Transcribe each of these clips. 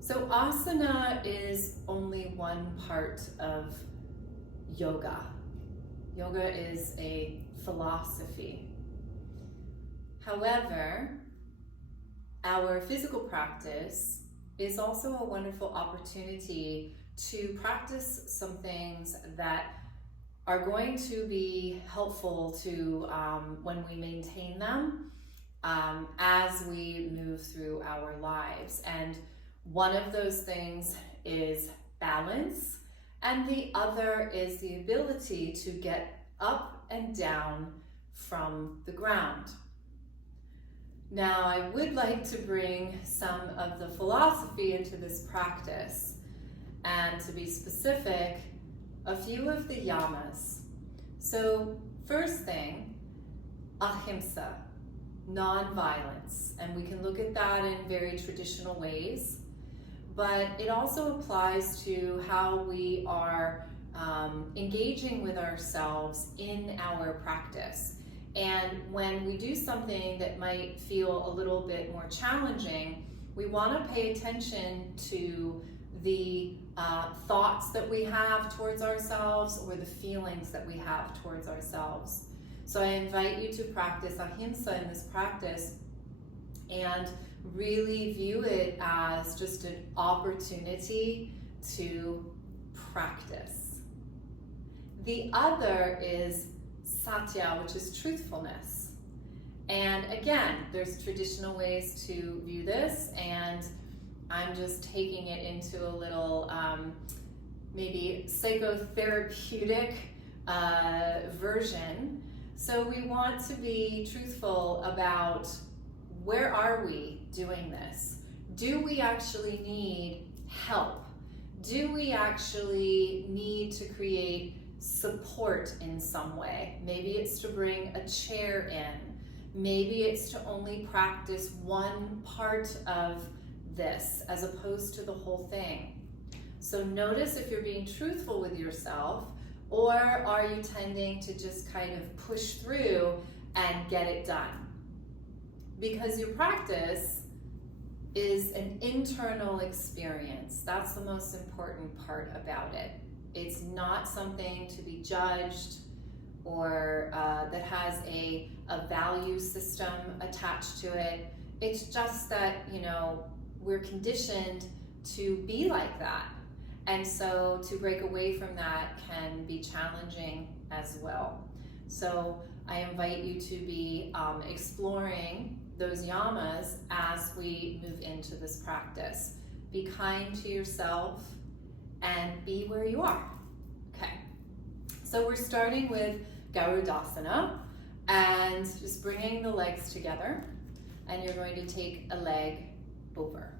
So asana is only one part of yoga. Yoga is a philosophy. However, our physical practice is also a wonderful opportunity to practice some things that are going to be helpful to when we maintain them as we move through our lives. And one of those things is balance, and the other is the ability to get up and down from the ground. Now, I would like to bring some of the philosophy into this practice, and to be specific, a few of the yamas. So first thing, ahimsa, non-violence, and we can look at that in very traditional ways, but it also applies to how we are engaging with ourselves in our practice. And when we do something that might feel a little bit more challenging, we want to pay attention to the thoughts that we have towards ourselves or the feelings that we have towards ourselves. So I invite you to practice ahimsa in this practice and really view it as just an opportunity to practice. The other is Satya, which is truthfulness. And again, there's traditional ways to view this, and I'm just taking it into a little maybe psychotherapeutic version. So we want to be truthful about where are we doing this? Do we actually need help? Do we actually need to create support in some way? Maybe it's to bring a chair in. Maybe it's to only practice one part of this as opposed to the whole thing. So notice if you're being truthful with yourself, or are you tending to just kind of push through and get it done? Because your practice is an internal experience. That's the most important part about it. It's not something to be judged or that has a value system attached to it. It's just that, you know, we're conditioned to be like that. And so to break away from that can be challenging as well. So I invite you to be exploring those yamas as we move into this practice. Be kind to yourself and be where you are. Okay, so we're starting with Garudasana and just bringing the legs together, and you're going to take a leg over.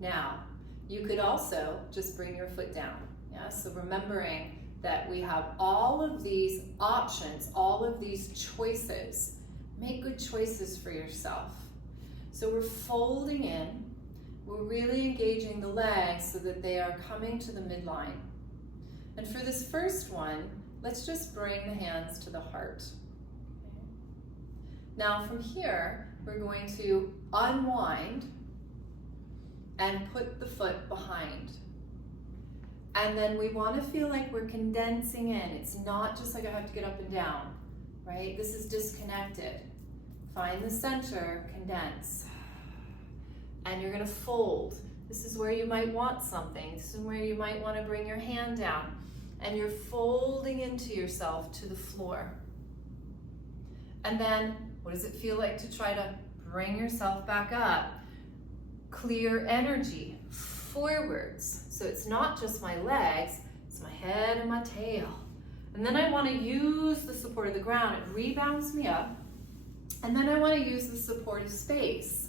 Now, you could also just bring your foot down. Yeah, so remembering that we have all of these options, all of these choices. Make good choices for yourself. So we're folding in, we're really engaging the legs so that they are coming to the midline. And for this first one, let's just bring the hands to the heart. Now from here, we're going to unwind and put the foot behind. And then we want to feel like we're condensing in. It's not just like I have to get up and down, right? This is disconnected. Find the center, condense. And you're going to fold. This is where you might want something. This is where you might want to bring your hand down. And you're folding into yourself to the floor. And then, what does it feel like to try to bring yourself back up? Clear energy forwards. So it's not just my legs, it's my head and my tail. And then I want to use the support of the ground. It rebounds me up. And then I want to use the support of space.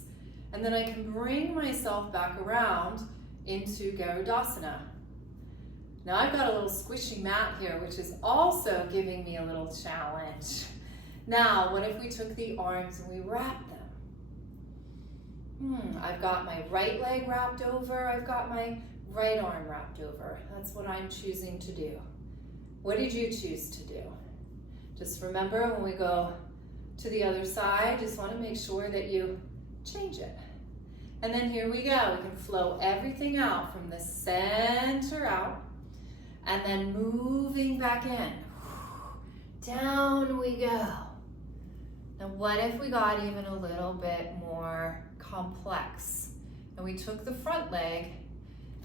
And then I can bring myself back around into Garudasana. Now I've got a little squishy mat here, which is also giving me a little challenge. Now, what if we took the arms and we wrapped them? I've got my right leg wrapped over, I've got my right arm wrapped over. That's what I'm choosing to do. What did you choose to do? Just remember, when we go to the other side, just want to make sure that you change it. And then here we go. We can flow everything out from the center out. And then moving back in. Down we go. Now what if we got even a little bit more complex? And we took the front leg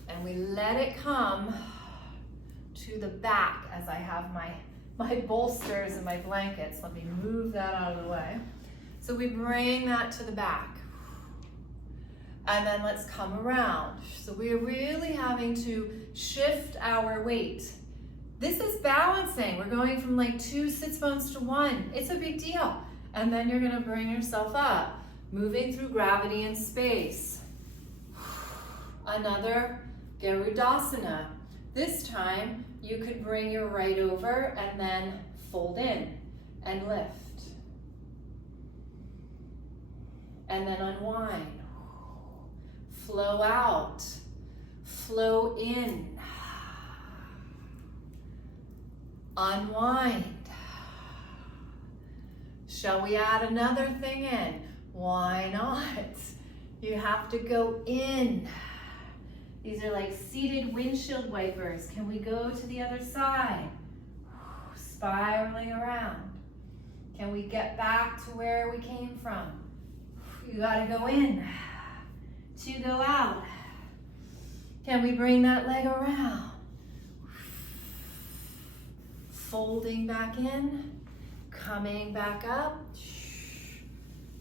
and we let it come to the back as I have my bolsters and my blankets. Let me move that out of the way. So we bring that to the back. And then let's come around. So we're really having to shift our weight. This is balancing. We're going from like 2 sits bones to 1. It's a big deal. And then you're gonna bring yourself up, moving through gravity and space. Another Garudasana. This time, you could bring your right over and then fold in and lift. And then unwind. Flow out. Flow in. Unwind. Shall we add another thing in? Why not? You have to go in. These are like seated windshield wipers. Can we go to the other side? Spiraling around. Can we get back to where we came from? You gotta go in to go out. Can we bring that leg around? Folding back in, coming back up.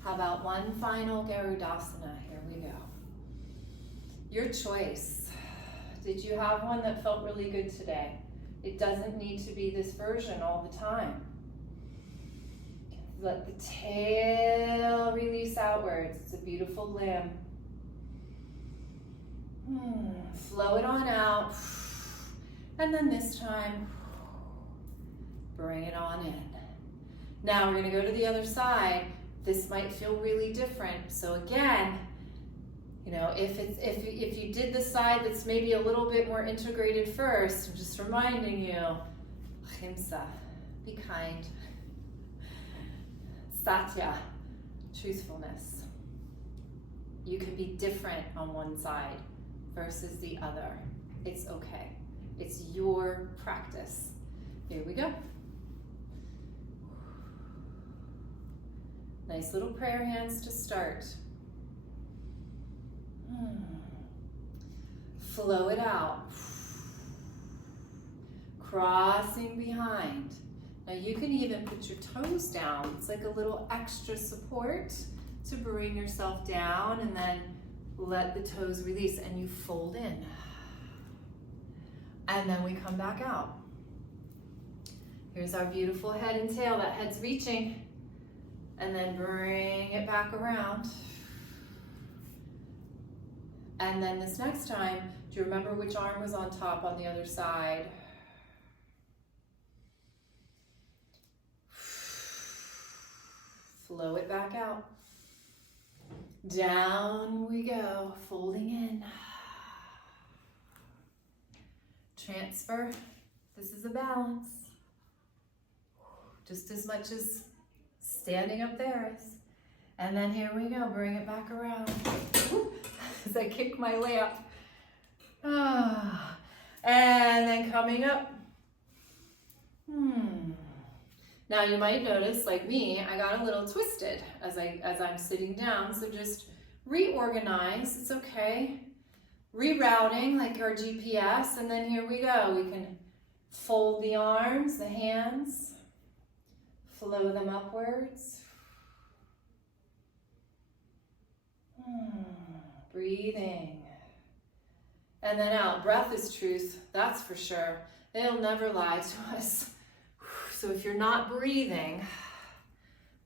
How about one final Garudasana? Here we go. Your choice. Did you have one that felt really good today? It doesn't need to be this version all the time. Let the tail release outwards. It's a beautiful limb. Flow it on out. And then this time, bring it on in. Now we're gonna go to the other side. This might feel really different. So again, you know, if you did the side that's maybe a little bit more integrated first, I'm just reminding you, Ahimsa, be kind. Satya-truthfulness. You can be different on one side versus the other. It's okay. It's your practice. Here we go. Nice little prayer hands to start. Flow it out. Crossing behind. Now you can even put your toes down. It's like a little extra support to bring yourself down, and then let the toes release and you fold in. And then we come back out. Here's our beautiful head and tail. That head's reaching. And then bring it back around. And then this next time, do you remember which arm was on top on the other side? Flow it back out. Down we go, folding in. Transfer. This is a balance. Just as much as standing up there is. And then here we go, bring it back around. As I kick my lamp. And then coming up. Now you might notice, like me, I got a little twisted as I'm sitting down, so just reorganize, it's okay. Rerouting like our GPS, and then here we go. We can fold the arms, the hands, flow them upwards. Breathing. And then out. Breath is truth, that's for sure. They'll never lie to us. So if you're not breathing,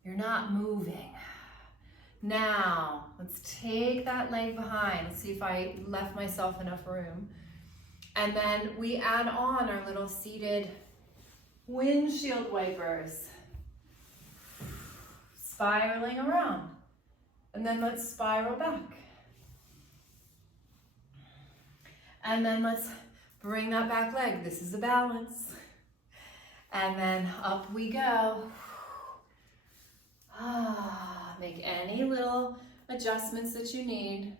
you're not moving. Now, let's take that leg behind. Let's see if I left myself enough room. And then we add on our little seated windshield wipers. Spiraling around. And then let's spiral back. And then let's bring that back leg. This is a balance. And then up we go. Make any little adjustments that you need.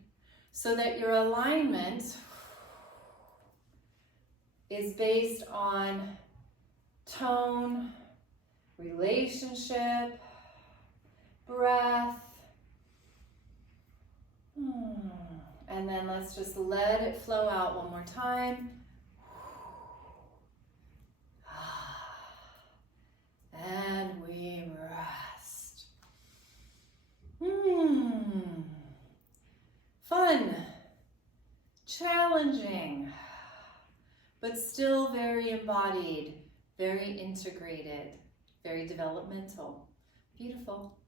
so that your alignment is based on tone, relationship, breath. And then let's just let it flow out one more time. And we rest. Fun, challenging, but still very embodied, very integrated, very developmental. Beautiful.